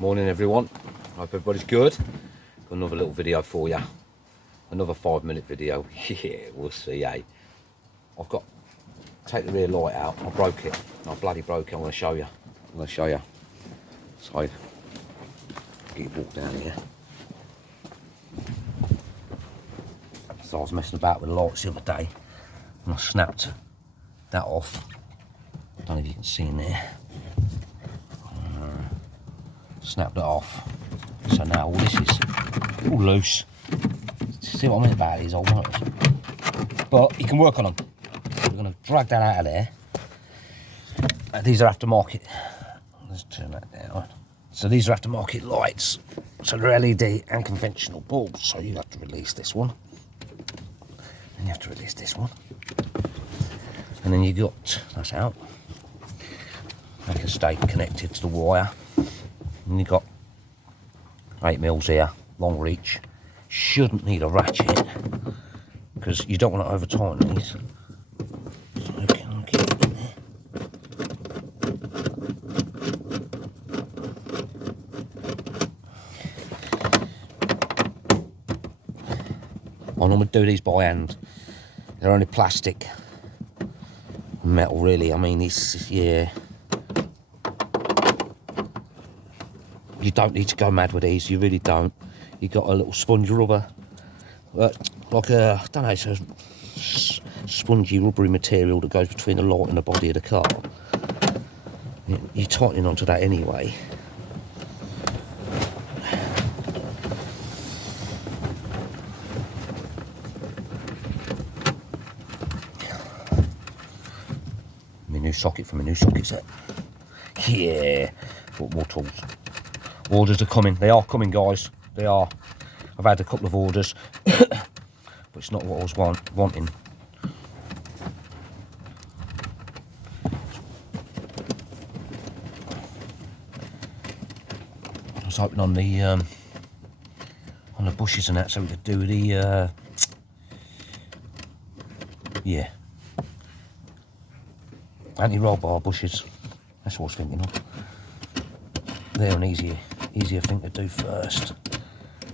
Morning everyone, hope everybody's good. Got another little video for you, another 5-minute video. Yeah, we'll see, eh? I've got to take the rear light out. I broke it, I bloody broke it. I'm going to show you. So, get you walk down here. So I was messing about with the lights the other day and I snapped that off. I don't know if you can see in there. Snapped it off. So now all this is all loose. See what I mean about these old motors? But you can work on them. So we're going to drag that out of there. These are aftermarket. Let's turn that down. So these are aftermarket lights. So they're LED and conventional bulbs. So you have to release this one. And you have to release this one. And then you got, that's out. They can stay connected to the wire. And you've got 8mm here, long reach. Shouldn't need a ratchet because you don't want to over tighten these. So I can get it in there. I normally do these by hand. They're only plastic, metal really. I mean, it's, yeah. You don't need to go mad with these, you really don't. You got a little sponge rubber, like a, I don't know, it's a spongy rubbery material that goes between the light and the body of the car. You're tightening onto that anyway. My new socket for my new socket set. Yeah, got more tools. Orders are coming. They are coming, guys. They are. I've had a couple of orders, but it's not what I was wanting. I was hoping on the bushes and that, so we could do the yeah, anti-roll bar bushes. That's what I was thinking of. They're an easier thing to do first.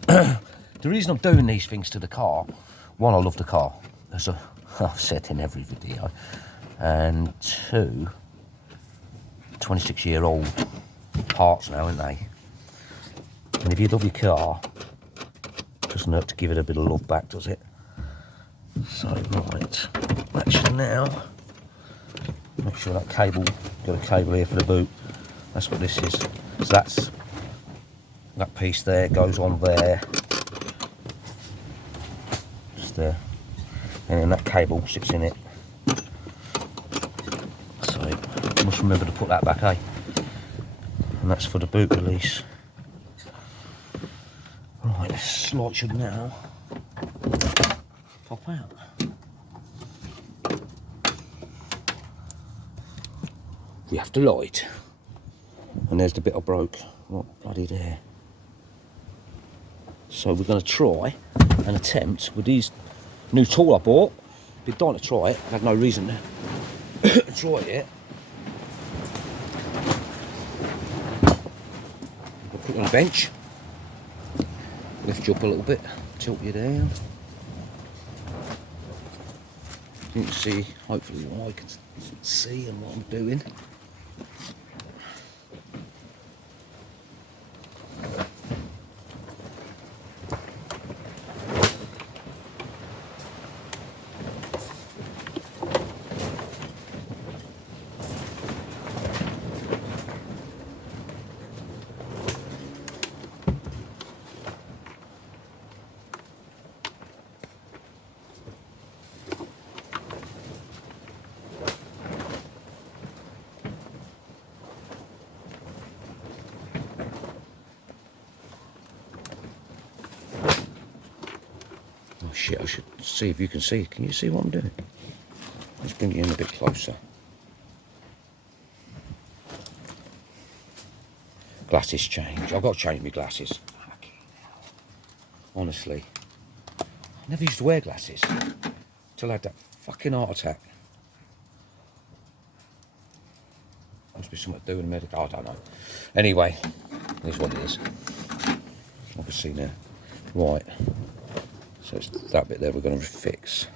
The reason I'm doing these things to the car, one, I love the car, as I've said in every video, and two, 26-year-old parts now, aren't they? And if you love your car, it doesn't hurt to give it a bit of love back, does it? So, right, actually now, make sure that cable, got a cable here for the boot, that's what this is. So that's, that piece there goes on there, just there, and then that cable sits in it. So you must remember to put that back, eh? And that's for the boot release. Right, this light should now pop out. We have to light. And there's the bit I broke. What bloody there. So we're going to try and attempt with these new tool I bought. Been dying to try it. I've had no reason to try it yet. I'll put it on a bench. Lift you up a little bit. Tilt you down. You can see, hopefully what I can see and what I'm doing. Shit, I should see if you can see. Can you see what I'm doing? Let's bring you in a bit closer. Glasses change. I've got to change my glasses. Honestly. I never used to wear glasses till I had that fucking heart attack. Must be something to do with medical. I don't know. Anyway, Here's what it is. Obviously now. Right. So it's that bit there we're going to fix.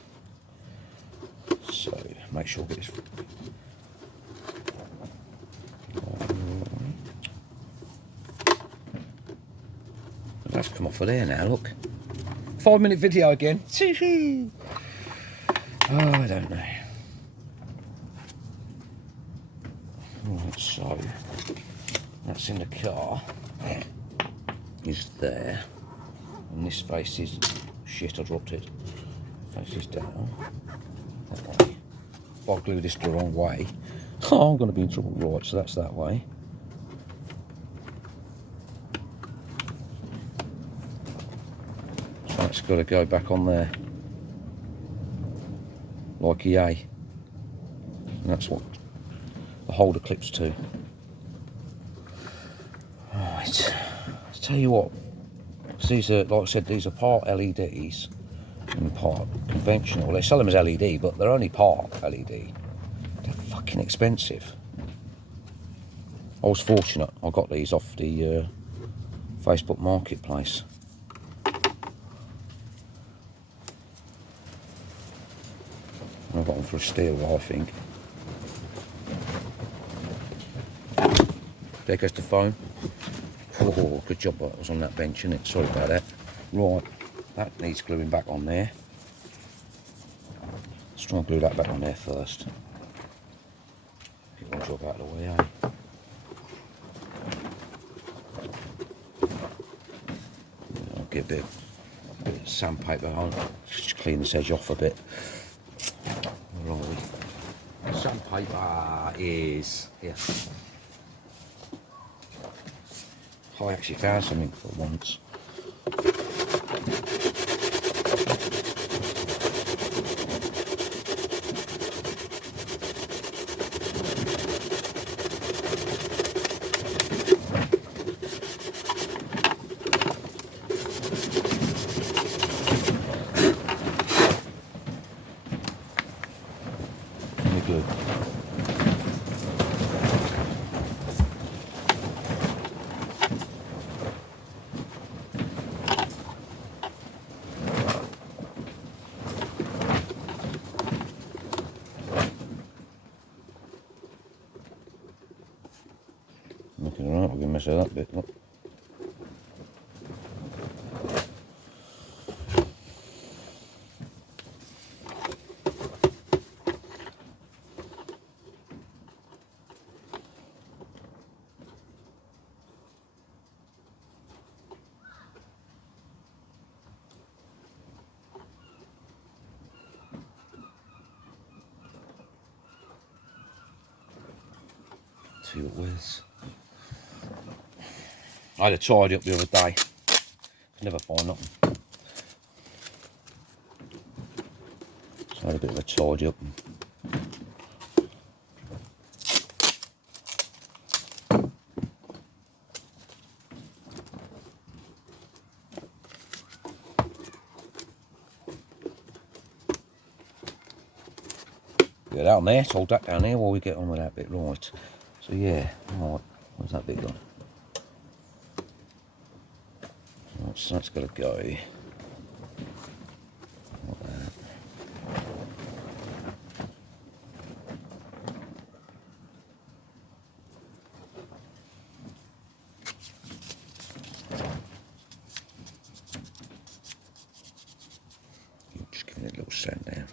So make sure we get this. That's come off of there now, look. 5-minute video again. Oh, I don't know. Right, so that's in the car. Is there. And this faces, shit, I dropped it. Faces down. That way. If I glue this the wrong way, oh, I'm going to be in trouble. Right, so that's that way. So that's got to go back on there. Like EA. And that's what the holder clips to. Right. I'll tell you what. These are, like I said, these are part LEDs and part conventional. They sell them as LED, but they're only part LED. They're fucking expensive. I was fortunate. I got these off the Facebook Marketplace. I got them for a steal, I think. There goes the phone. Oh, good job that was on that bench, innit? Sorry about that. Right, that needs gluing back on there. Let's try and glue that back on there first. Get one job out of the way, eh? I'll get a bit of sandpaper on, just clean this edge off a bit. Where are we? Sandpaper is here. I actually found something for once. Really good. Looking alright, we can measure that bit. Look. See what with. I had a tidy up the other day. Never find nothing. So I had a bit of a tidy up. Get that on there, so hold that down there while we get on with that bit. Right. So yeah, right, where's that bit gone? Right, so that's got to go. Like that. Just giving it a little sand down.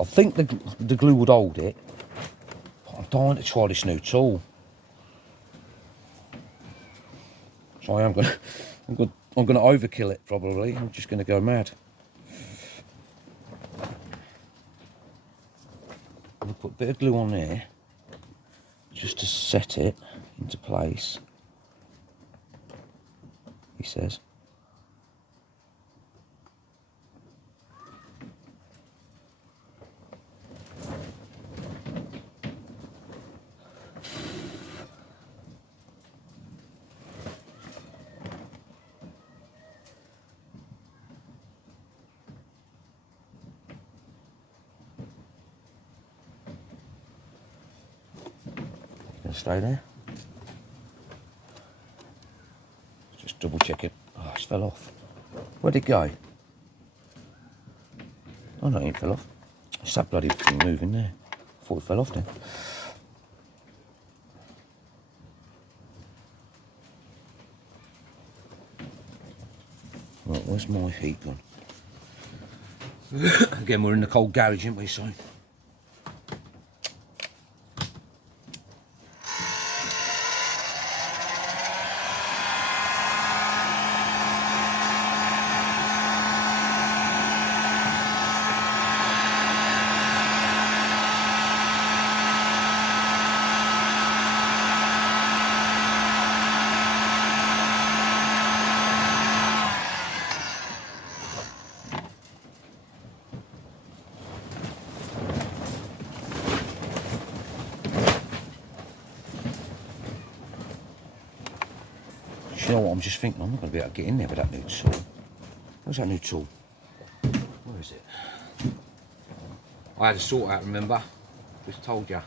I think the glue would hold it. But I'm dying to try this new tool. So I'm gonna overkill it probably. I'm just gonna go mad. I'm gonna put a bit of glue on there just to set it into place. He says. Gonna stay there. Just double check it. Oh, it's fell off. Where'd it go? Oh no, it fell off. It's that bloody thing moving there. I thought it fell off then. Right, where's my heat gone? Again, we're in the cold garage, aren't we, so... You know what, I'm just thinking, I'm not going to be able to get in there with that new tool. Where's that new tool? Where is it? I had a sort out, remember? Just told you.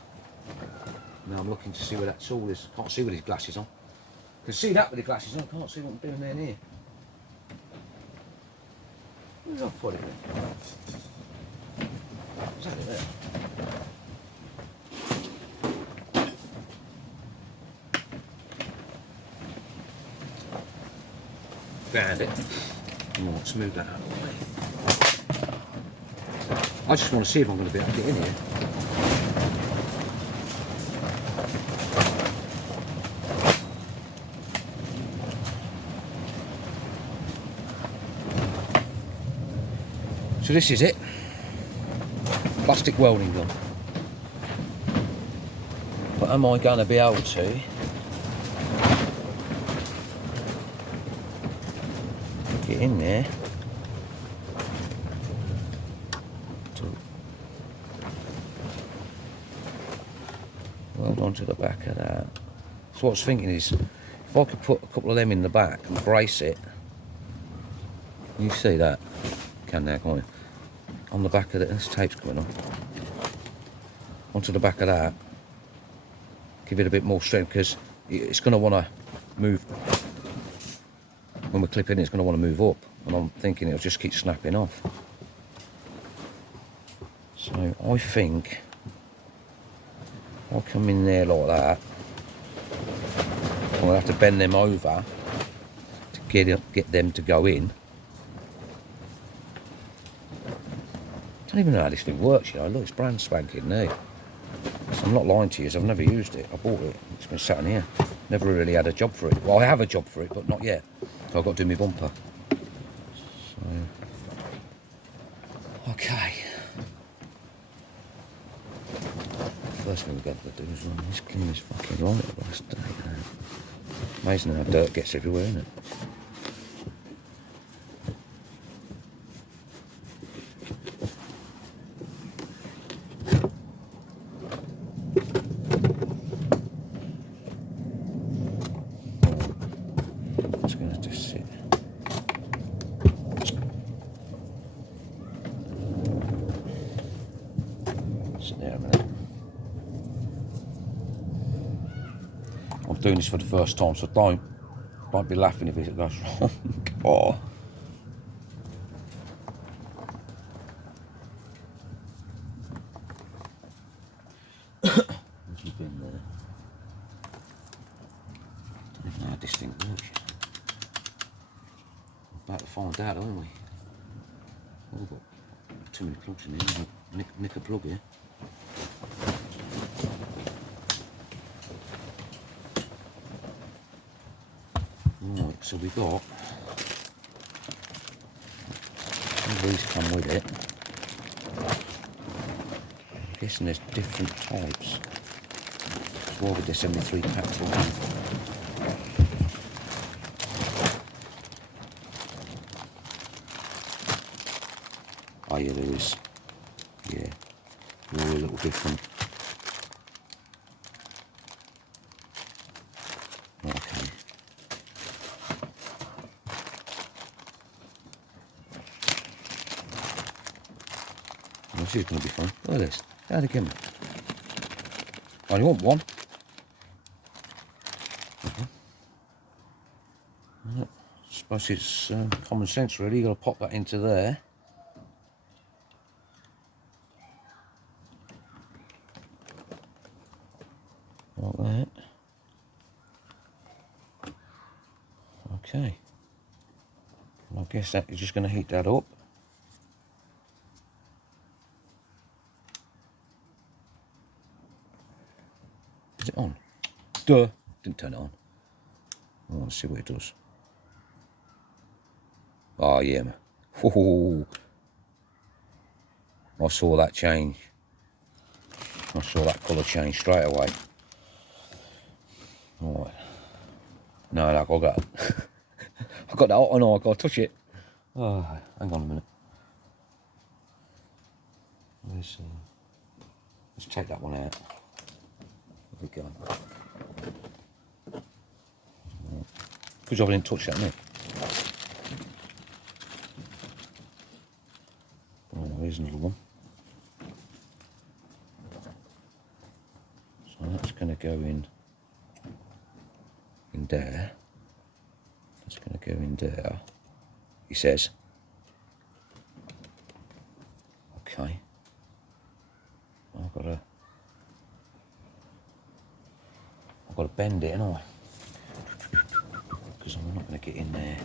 Now I'm looking to see where that tool is. Can't see with these glasses on. Can see that with the glasses on, can't see what I'm doing there near. Where did I put it then? Is that it there? Found it. Come on, smooth that out of the way. I just want to see if I'm going to be able to get in here. So this is it. Plastic welding gun. But am I going to be able to get in there to weld onto the back of that? So what I was thinking is, if I could put a couple of them in the back and brace it, you see that? Can now, can't you? On the back of it, this tape's coming on. Onto the back of that, give it a bit more strength, because it's going to want to move. When we're clipping it, it's going to want to move up, and I'm thinking it'll just keep snapping off. So I think I'll come in there like that. I'm going to have to bend them over to get them to go in. I don't even know how this thing works, you know. Look, it's brand spanking new. I'm not lying to you, I've never used it. I bought it, it's been sat in here. Never really had a job for it. Well, I have a job for it, but not yet. So I've got to do my bumper. So, okay. First thing we've got to do is run this, clean this fucking light up last day. Amazing how dirt gets everywhere, isn't it? Doing this for the first time, so don't be laughing if it goes wrong. Oh. Where's my bin there? Don't even know how this thing works. We're about to find out, aren't we? Oh, we've got too many plugs in here. Nick a plug here. Right, so we got, these come with it. I'm guessing there's different types. Why would they send me 3 packs of them? Oh yeah, there is. Yeah, they're all a little different. Okay. This is going to be fun. Look at this. How they give me? I only want one. I suppose it's common sense really. You've got to pop that into there. Like that. Okay. And I guess that is just going to heat that up. Is it on? Duh. Didn't turn it on. I want to see what it does. Oh yeah, man. Ooh. I saw that change. I saw that colour change straight away. Alright. No, I got that. I got that hot on, I got to touch it. Oh, hang on a minute. Let's take that one out. There we go. Good job I didn't touch that, innit? Oh, here's another one. So that's going to go in there. That's going to go in there. He says. Okay. I've got to bend it, haven't I? Because I'm not going to get in there.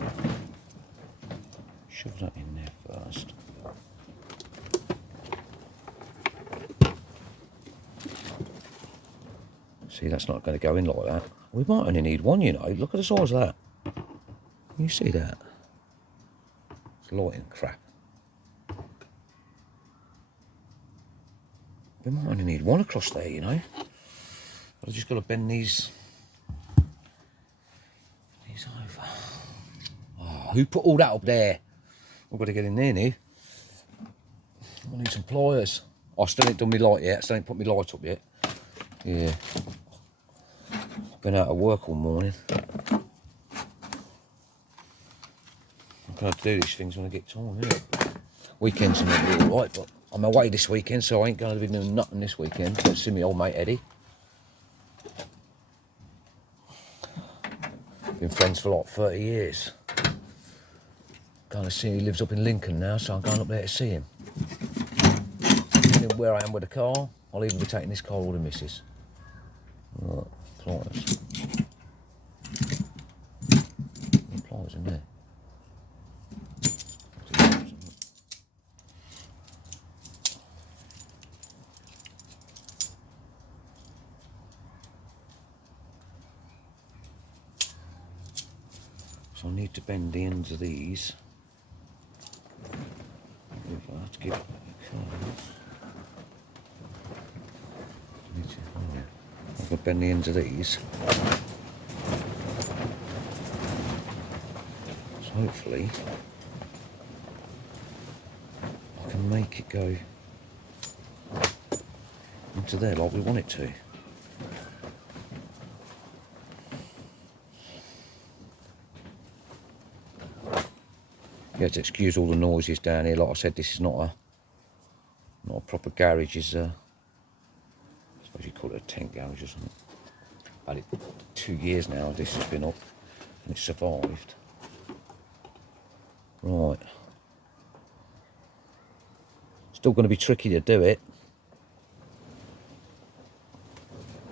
Shove that in there first. See, that's not going to go in like that. We might only need one, you know. Look at the size of that. Can you see that? It's lighting crap. We might only need one across there, you know. I've just got to bend these over. Oh, who put all that up there? I've got to get in there now. I need some pliers. I still ain't done my light yet. I still ain't put my light up yet. Yeah. Been out of work all morning. I'm going to do these things when I get time, innit? Weekends are not all right, but I'm away this weekend, so I ain't going to be doing nothing this weekend. Go see my old mate Eddie. Been friends for like 30 years. Going to see him, he lives up in Lincoln now, so I'm going up there to see him. Depending where I am with the car, I'll even be taking this car with the missus. Right, pliers. Pliers in there. So I need to bend the ends of these. I have to give it a card. I've got to bend the ends of these. So hopefully I can make it go into there like we want it to. You have to excuse all the noises down here. Like I said, this is not a proper garage. It's I suppose you call it a tent garage or something. Had it 2 years now. This has been up and it's survived. Right. Still going to be tricky to do it.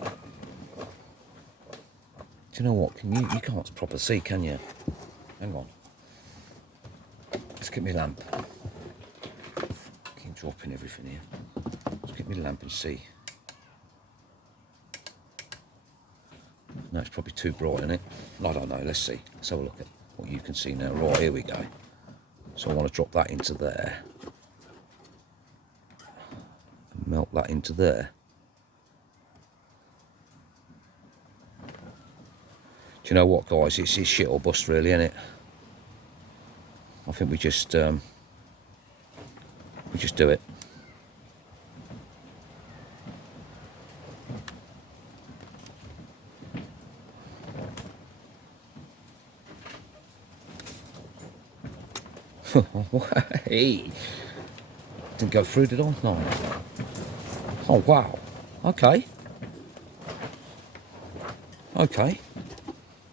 Do you know what? You can't proper see, can you? Hang on. Let's get my lamp. Keep dropping everything here. Let's get my lamp and see. No, it's probably too bright, isn't it? I don't know. Let's see. Let's have a look at what you can see now. Right, here we go. So I want to drop that into there. And melt that into there. Do you know what, guys? It's shit or bust, really, isn't it? I think we just do it. Hey, didn't go through, did I? No. Oh wow. Okay. Okay.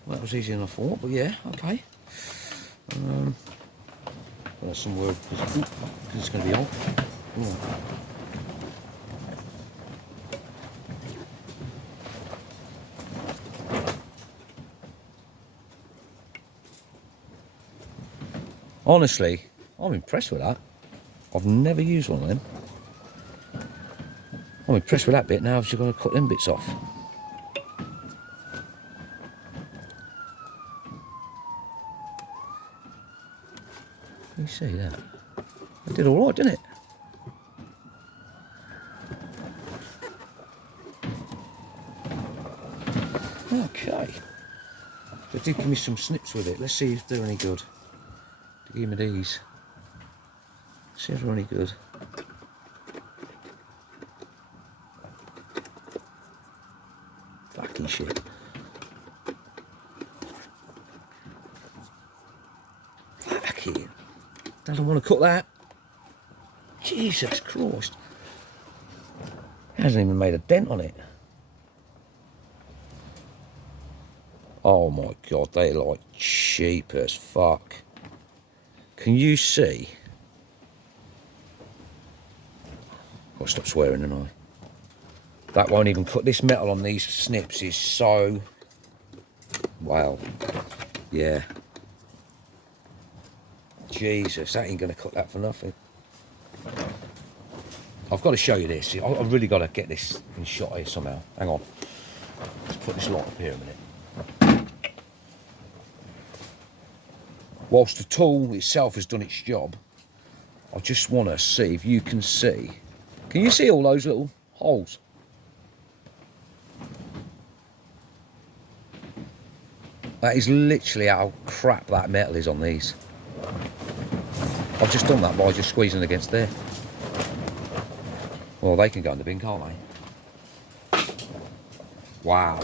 Well, that was easier than I thought, but yeah. Okay. That's some word because it's going to be on. Ooh. Honestly, I'm impressed with that. I've never used one of them. I'm impressed with that bit. Now I've just got to cut them bits off. Can you see that? It did all right, didn't it? Okay. They did give me some snips with it. Let's see if they're any good. They gave me these. See if they're any good. Fucking shit. Fucking. I don't want to cut that. Jesus Christ. It hasn't even made a dent on it. Oh my God, they're like cheap as fuck. Can you see? I've got to stop swearing, don't I? That won't even cut. This metal on these snips is so... Wow. Yeah. Jesus, that ain't going to cut that for nothing. I've got to show you this. I've really got to get this in shot here somehow. Hang on. Let's put this light up here a minute. Whilst the tool itself has done its job, I just want to see if you can see. Can you see all those little holes? That is literally how crap that metal is on these. I've just done that by just squeezing against there. Well, they can go in the bin, can't they? Wow.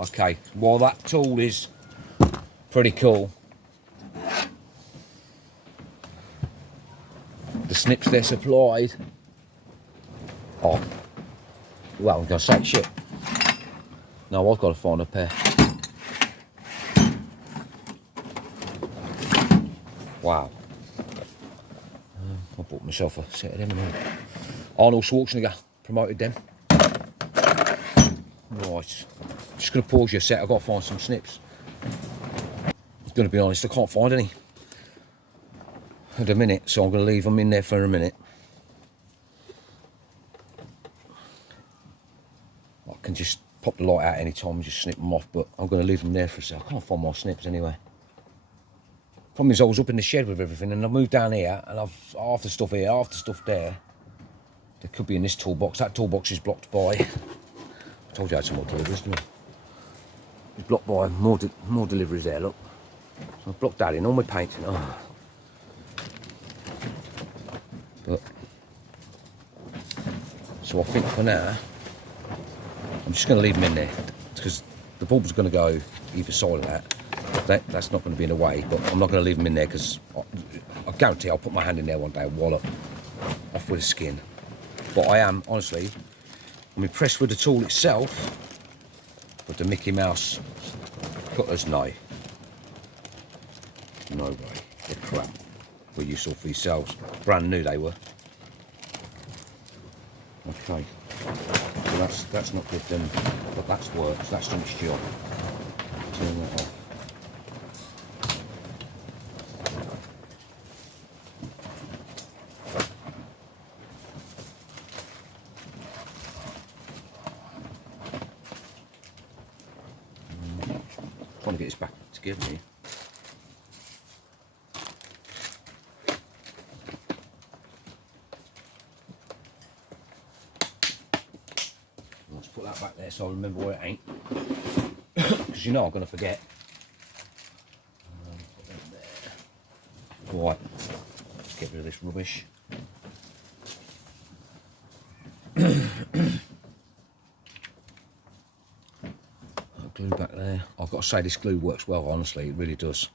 Okay, well that tool is pretty cool. The snips they're supplied. Oh, well, I'm going to say shit. No, I've got to find a pair. Wow. I bought myself a set of them. Arnold Schwarzenegger promoted them. Right. Just going to pause your set. I've got to find some snips. I'm going to be honest, I can't find any at a minute, so I'm going to leave them in there for a minute. I can just pop the light out any time and just snip them off, but I'm going to leave them there for a second. I can't find my snips anyway. Problem is, I was up in the shed with everything, and I moved down here, and I've half the stuff here, half the stuff there. They could be in this toolbox. That toolbox is blocked by... I told you I had some more deliveries, didn't I? It's blocked by more deliveries there, look. So I've blocked that in, all my painting. Oh. But... So I think for now, I'm just going to leave them in there, because the bulbs are going to go either side of that. That's not going to be in the way, but I'm not going to leave them in there because I guarantee I'll put my hand in there one day and wallop off with the skin. But I am, honestly, I'm impressed with the tool itself, but the Mickey Mouse cutters, no. No way. They're crap. What you saw for yourselves. Brand new they were. Okay. So that's not good then, but that's worked. That's done its job. Turn that off. Trying to get this back together here. Let's put that back there so I remember where it ain't. Because you know I'm going to forget. Put that there. Right, let's get rid of this rubbish. Glue back there. I've got to say this glue works well, honestly, it really does.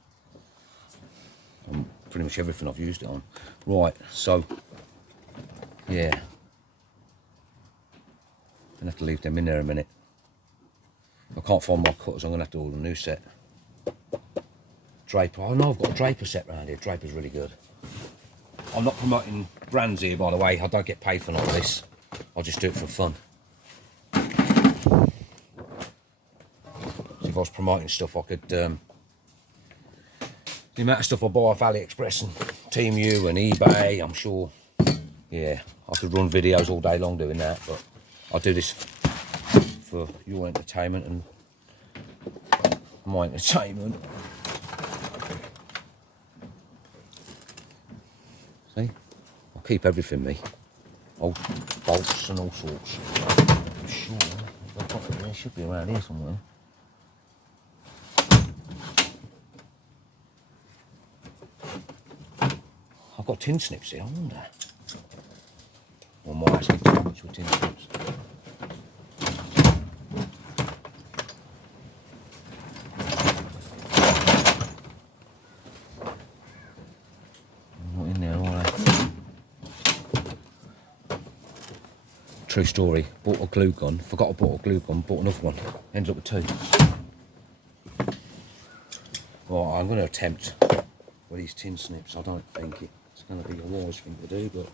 On pretty much everything I've used it on. Right, so yeah. I'm gonna have to leave them in there a minute. If I can't find my cutters, I'm gonna have to order a new set. Draper. I know I've got a Draper set around here. Draper's really good. I'm not promoting brands here, by the way. I don't get paid for none of this. I'll just do it for fun. So if I was promoting stuff, I could... the amount of stuff I buy off AliExpress and Temu and eBay, I'm sure... Yeah, I could run videos all day long doing that, but I'll do this for your entertainment and my entertainment. See? I'll keep everything, me. Old bolts and all sorts. I'm sure I've got it there. Should be around here somewhere. I've got tin snips here, I wonder. Or more actually damaged with tin snips. Not in there, are they? True story. Bought a glue gun. Forgot I bought a glue gun. Bought another one. Ended up with two. Well, I'm going to attempt with these tin snips. I don't think it's going to be a wise thing to do, but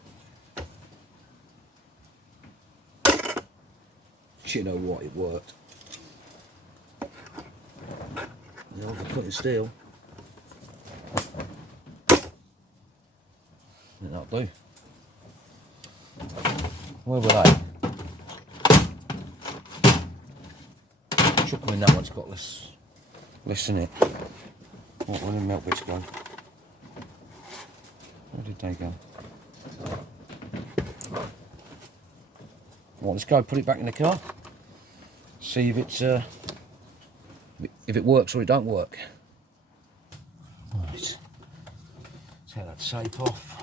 you know what, it worked. You know, for cutting steel, that'll do. Where were they? Chuck them in that one, it's got less in it. What, where did the milk bits go? Where did they go? Well, let's go put it back in the car. See if it's if it works or it don't work. Right. Take that tape off.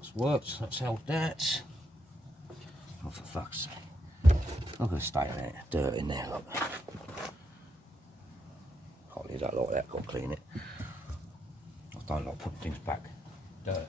It's worked. That's held that. Oh, for fuck's sake! I'm gonna stay in there. Dirt in there, look. Can't leave that like that. Got to clean it. I don't like putting things back dirty.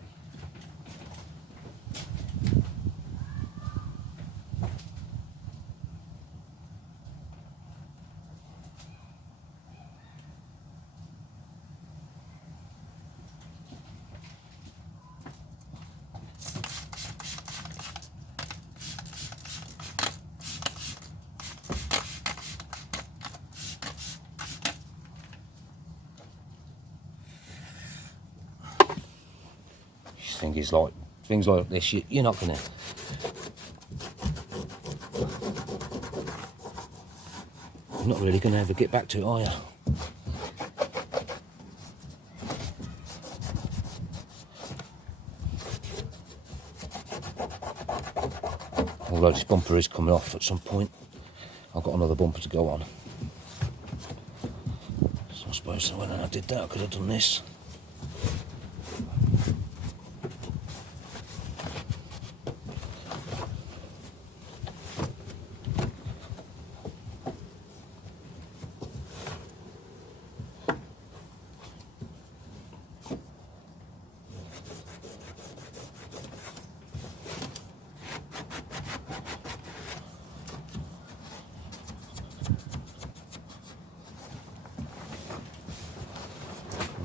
Thing is, like things like this, you're not gonna. You're not really gonna ever get back to it, are you? Although this bumper is coming off at some point, I've got another bumper to go on. So I suppose when I did that, I could have done this.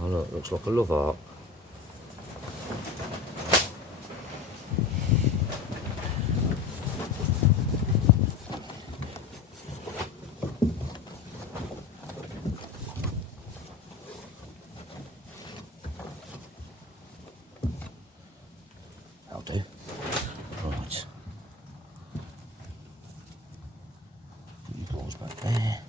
Oh look, looks like a love heart. That'll do. Right. Put your balls back there.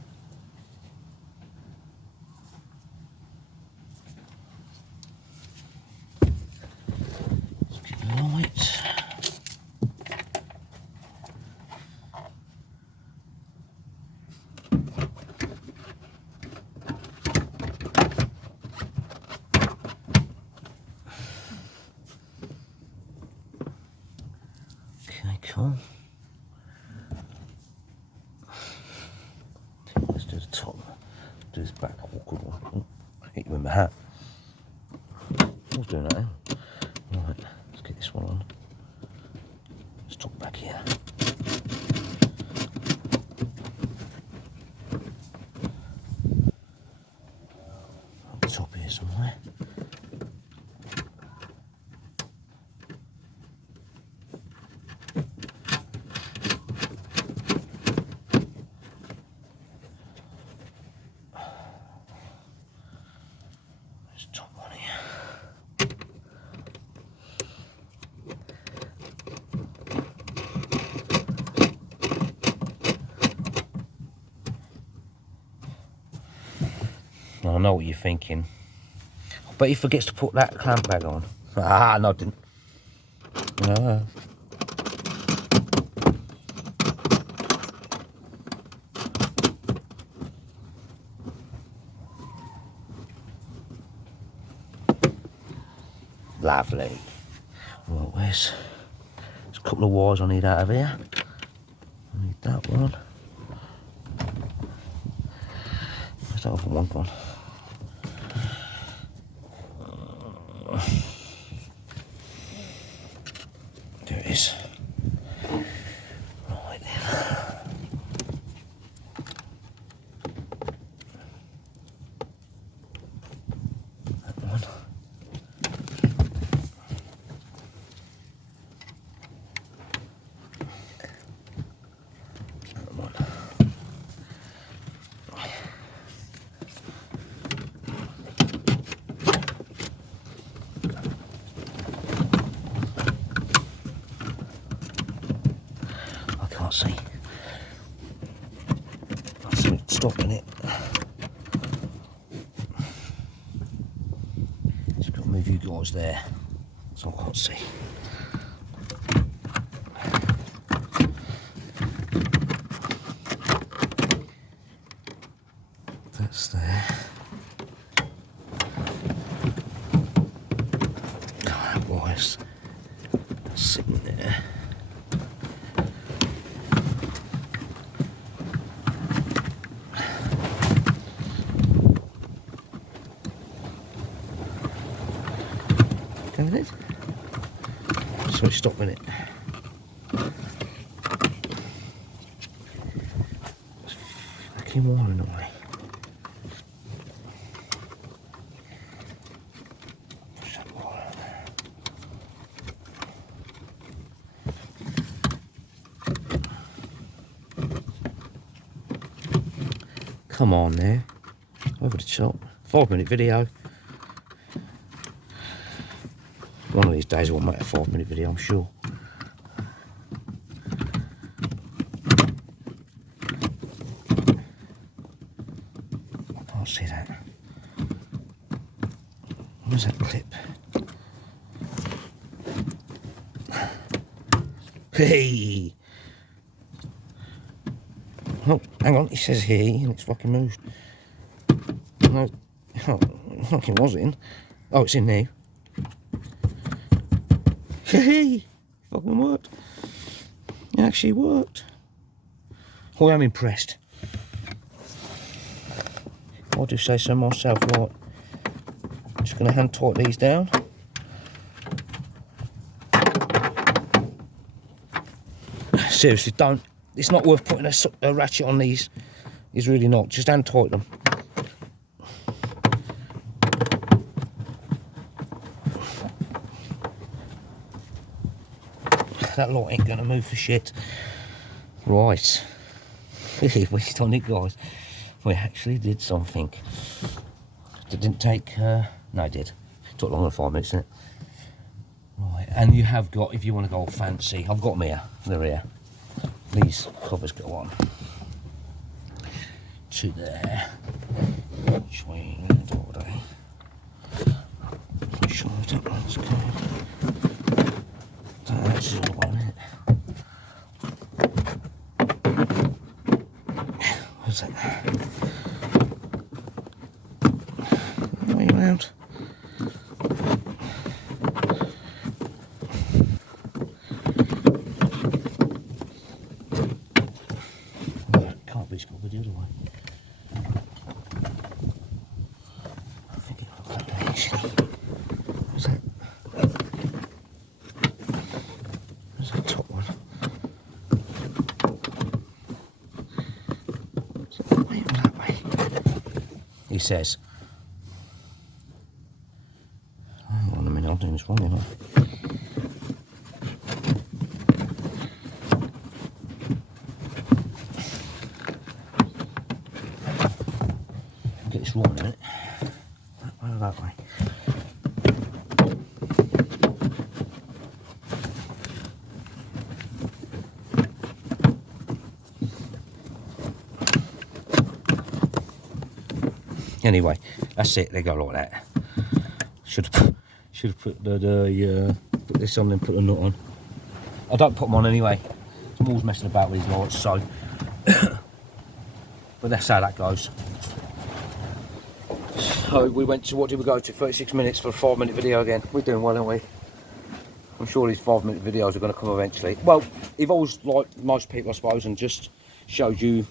Okay, cool. Let's do the top. Do this back awkward one. Oh, hit you with my hat. I was doing that, eh? Right, let's get this one on. Top back here. Up the top here somewhere. There's top one here. I know what you're thinking. I bet he forgets to put that clamp bag on. Ah, no, I didn't. No. Lovely. Right, there's a couple of wires I need out of here. I need that one. Where's that other one gone? There it is. Right then. That one. That one. See. That's something stopping it. Just got to move you guys there so I can't see. That's there. That wire's sitting there. It? So it's stopping it. It's fucking wiring away. Push that wire out there. Come on there. Over the top. 5-minute video. One of these days we'll make a 5-minute video, I'm sure. I can't see that. Where's that clip? Hey! Oh, hang on, it says here and it's fucking moved. No, oh, it was in. Oh, it's in there. Hey, fucking worked. It actually worked. Oh, I'm impressed. I do say so myself. Right, just going to hand tight these down. Seriously, don't. It's not worth putting a ratchet on these. It's really not. Just hand tight them. That lot ain't gonna move for shit. Right. We've done it, guys. We actually did something. It didn't take, no it did. It took longer than 5 minutes, didn't it? Right, and you have got, if you want to go fancy, I've got them here. They're here. These covers go on. To there. Swing it all day. Sure that one's good. That's the one, isn't it? What's that? Way around. Can't be, it's got to be the other way. I think it looks like that actually. What's that? There's the top one. says. Hang on a minute, I'm doing this wrong, aren't I? Get this wrong in a minute. That way. Anyway, that's it. They go like that. Should have put put this on and put the nut on. I don't put them on anyway. I'm always messing about with these lights, so. But that's how that goes. So we went to, what did we go to? 36 minutes for a 5-minute video again. We're doing well, aren't we? I'm sure these 5-minute videos are going to come eventually. Well, if I was like most people, I suppose, and just showed you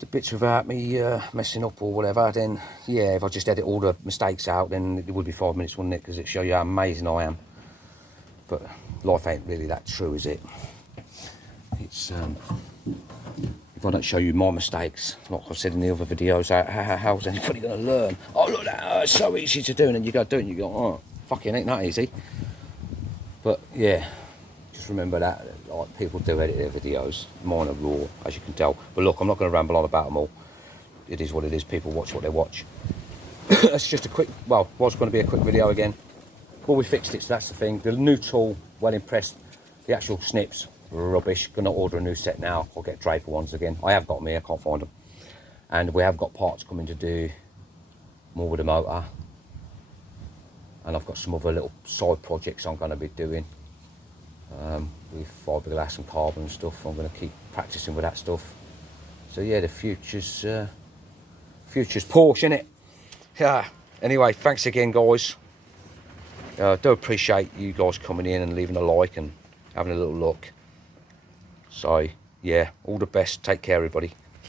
the bits without me messing up or whatever, then yeah, if I just edit all the mistakes out, then it would be 5 minutes, wouldn't it? Because it show you how amazing I am. But life ain't really that true, is it? It's if I don't show you my mistakes, like I've said in the other videos, how's anybody going to learn? Oh look, it's so easy to do, and then you go do it and you go, oh fucking ain't that easy. But yeah, just remember that, like, people do edit their videos, mine are raw, as you can tell. But look, I'm not going to ramble on about them all. It is what it is. People watch what they watch. That's just a quick, well, was going to be a quick video again. Well, we fixed it, so that's the thing. The new tool, well impressed. The actual snips, rubbish. Gonna order a new set now. I'll get Draper ones again. I have got them here, I can't find them. And we have got parts coming to do more with the motor. And I've got some other little side projects I'm going to be doing with fiberglass and carbon and stuff. I'm going to keep practicing with that stuff. So yeah, the future's Porsche, innit? Yeah. Anyway, thanks again, guys. Do appreciate you guys coming in and leaving a like and having a little look. So yeah, all the best. Take care, everybody.